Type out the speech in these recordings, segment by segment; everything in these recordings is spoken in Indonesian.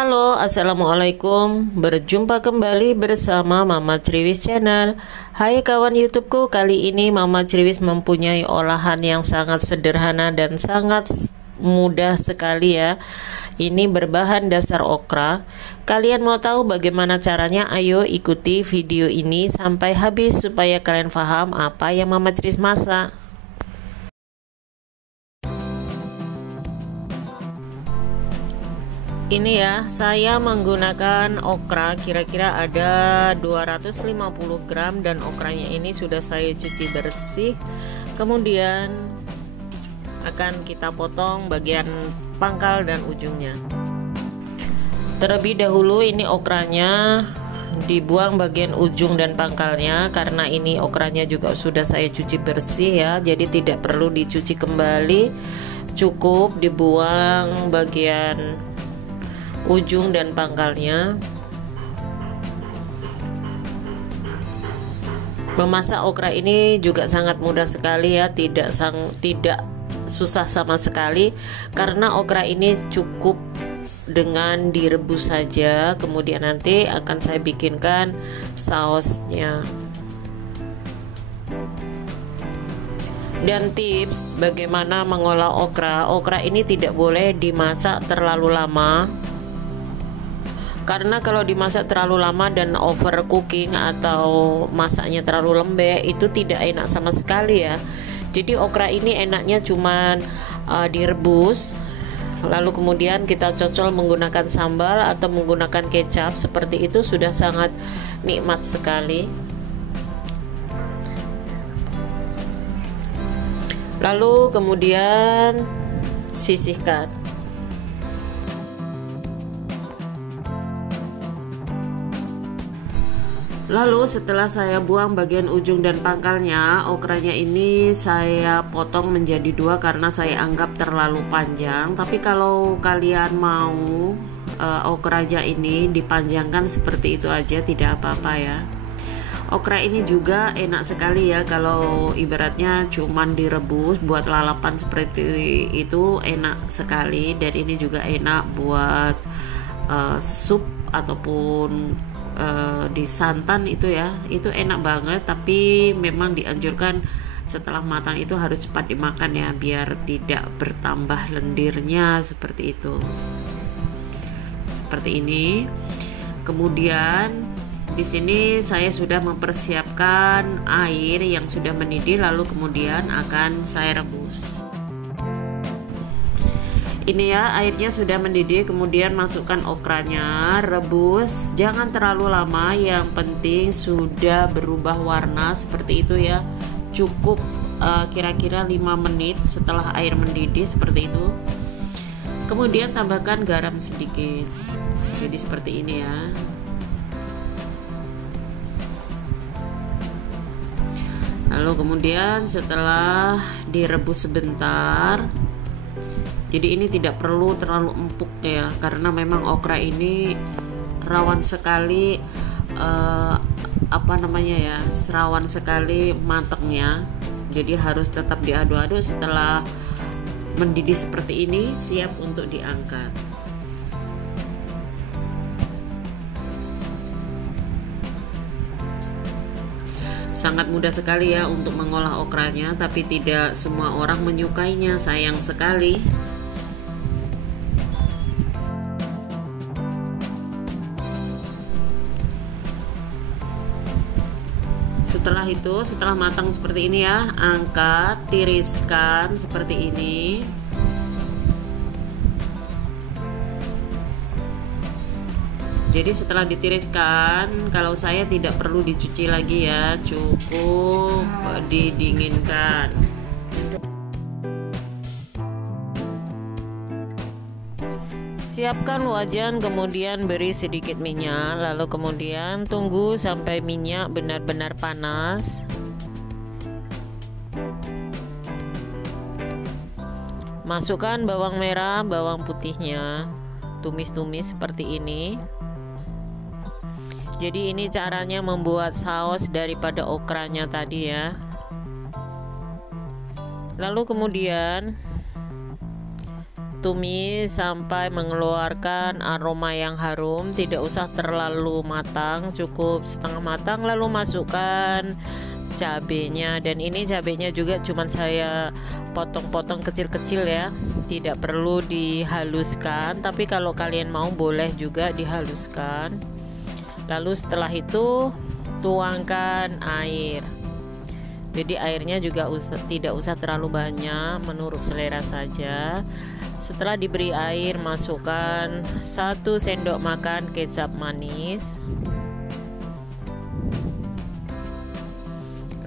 Halo, assalamualaikum. Berjumpa kembali bersama Mama Triwis Channel. Hai kawan YouTubeku, kali ini Mama Triwis mempunyai olahan yang sangat sederhana dan sangat mudah sekali ya. Ini berbahan dasar okra. Kalian mau tahu bagaimana caranya? Ayo ikuti video ini sampai habis supaya kalian paham apa yang Mama Triwis masak. Ini ya, saya menggunakan okra kira-kira ada 250 gram dan okranya ini sudah saya cuci bersih. Kemudian akan kita potong bagian pangkal dan ujungnya. Terlebih dahulu ini okranya dibuang bagian ujung dan pangkalnya karena ini okranya juga sudah saya cuci bersih ya, jadi tidak perlu dicuci kembali, cukup dibuang bagian ujung dan pangkalnya. Memasak okra ini juga sangat mudah sekali ya, tidak susah sama sekali karena okra ini cukup dengan direbus saja. Kemudian nanti akan saya bikinkan sausnya. Dan tips bagaimana mengolah okra. Okra ini tidak boleh dimasak terlalu lama. Karena kalau dimasak terlalu lama dan overcooking atau masaknya terlalu lembek itu tidak enak sama sekali ya. Jadi okra ini enaknya cuman direbus, lalu kemudian kita cocol menggunakan sambal atau menggunakan kecap, seperti itu sudah sangat nikmat sekali. Lalu kemudian sisihkan. Lalu setelah saya buang bagian ujung dan pangkalnya, okranya ini saya potong menjadi dua karena saya anggap terlalu panjang. Tapi kalau kalian mau okranya ini dipanjangkan seperti itu aja, tidak apa-apa ya. Okra ini juga enak sekali ya, kalau ibaratnya cuman direbus buat lalapan seperti itu enak sekali. Dan ini juga enak buat sup ataupun di santan itu ya, itu enak banget. Tapi memang dianjurkan setelah matang itu harus cepat dimakan ya, biar tidak bertambah lendirnya seperti itu. Seperti ini. Kemudian di sini saya sudah mempersiapkan air yang sudah mendidih, lalu kemudian akan saya rebus. Ini ya, airnya sudah mendidih, kemudian masukkan okranya, rebus, jangan terlalu lama, yang penting sudah berubah warna seperti itu ya. Cukup kira-kira 5 menit setelah air mendidih seperti itu. Kemudian tambahkan garam sedikit. Jadi seperti ini ya. Lalu kemudian setelah direbus sebentar, jadi ini tidak perlu terlalu empuk ya, karena memang okra ini rawan sekali rawan sekali matangnya. Jadi harus tetap diaduk-aduk. Setelah mendidih seperti ini, siap untuk diangkat. Sangat mudah sekali ya untuk mengolah okranya, tapi tidak semua orang menyukainya, sayang sekali. Setelah matang seperti ini ya, angkat, tiriskan seperti ini. Jadi setelah ditiriskan, kalau saya tidak perlu dicuci lagi ya, cukup didinginkan. Siapkan wajan, kemudian beri sedikit minyak, lalu kemudian tunggu sampai minyak benar-benar panas. Masukkan bawang merah, bawang putihnya, tumis-tumis seperti ini. Jadi ini caranya membuat saus daripada okranya tadi ya. Lalu kemudian tumis sampai mengeluarkan aroma yang harum. Tidak usah terlalu matang, cukup setengah matang, lalu masukkan cabenya. Dan ini cabenya juga cuman saya potong-potong kecil-kecil ya, tidak perlu dihaluskan, tapi kalau kalian mau boleh juga dihaluskan. Lalu setelah itu tuangkan air. Jadi airnya juga tidak usah terlalu banyak, menurut selera saja. Setelah diberi air, masukkan 1 sendok makan kecap manis.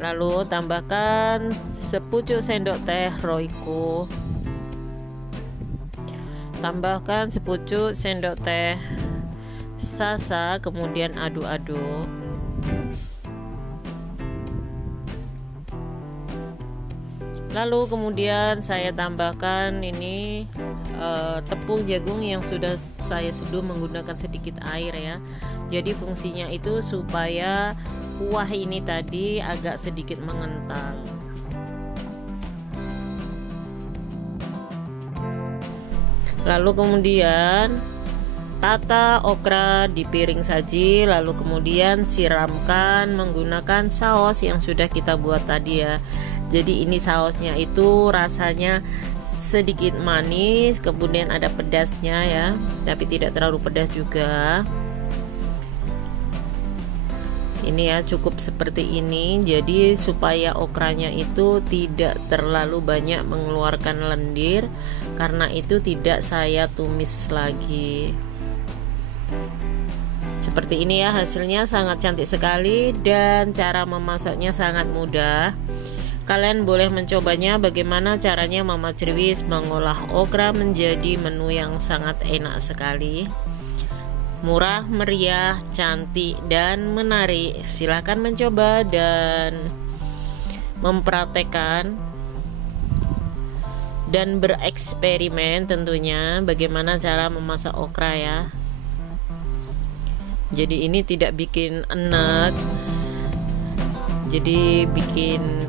Lalu tambahkan sepucuk sendok teh Royco. Tambahkan sepucuk sendok teh Sasa, kemudian aduk-aduk. Lalu kemudian saya tambahkan ini tepung jagung yang sudah saya seduh menggunakan sedikit air ya. Jadi fungsinya itu supaya kuah ini tadi agak sedikit mengental. Lalu kemudian tata okra di piring saji, lalu kemudian siramkan menggunakan saus yang sudah kita buat tadi ya. Jadi ini sausnya itu rasanya sedikit manis, kemudian ada pedasnya ya, tapi tidak terlalu pedas juga. Ini ya, cukup seperti ini. Jadi supaya okranya itu tidak terlalu banyak mengeluarkan lendir, karena itu tidak saya tumis lagi. Seperti ini ya, hasilnya sangat cantik sekali dan cara memasaknya sangat mudah. Kalian boleh mencobanya bagaimana caranya Mama Cerwis mengolah okra menjadi menu yang sangat enak sekali. Murah, meriah, cantik, dan menarik. Silahkan mencoba dan mempraktekkan dan bereksperimen tentunya bagaimana cara memasak okra ya. Jadi ini tidak bikin enak, jadi bikin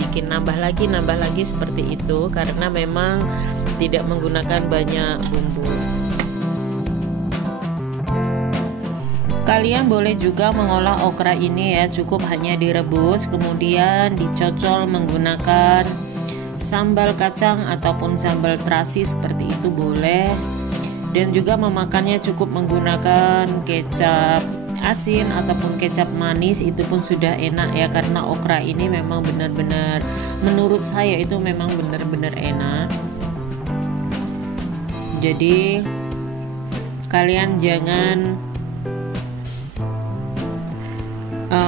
bikin nambah lagi seperti itu, karena memang tidak menggunakan banyak bumbu. Kalian boleh juga mengolah okra ini ya, cukup hanya direbus kemudian dicocol menggunakan sambal kacang ataupun sambal terasi, seperti itu boleh. Dan juga memakannya cukup menggunakan kecap asin ataupun kecap manis, itu pun sudah enak ya, karena okra ini memang benar-benar, menurut saya itu memang benar-benar enak. Jadi kalian jangan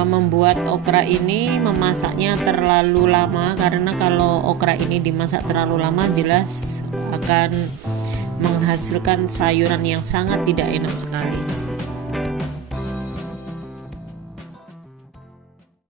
membuat okra ini memasaknya terlalu lama, karena kalau okra ini dimasak terlalu lama jelas akan menghasilkan sayuran yang sangat tidak enak sekali.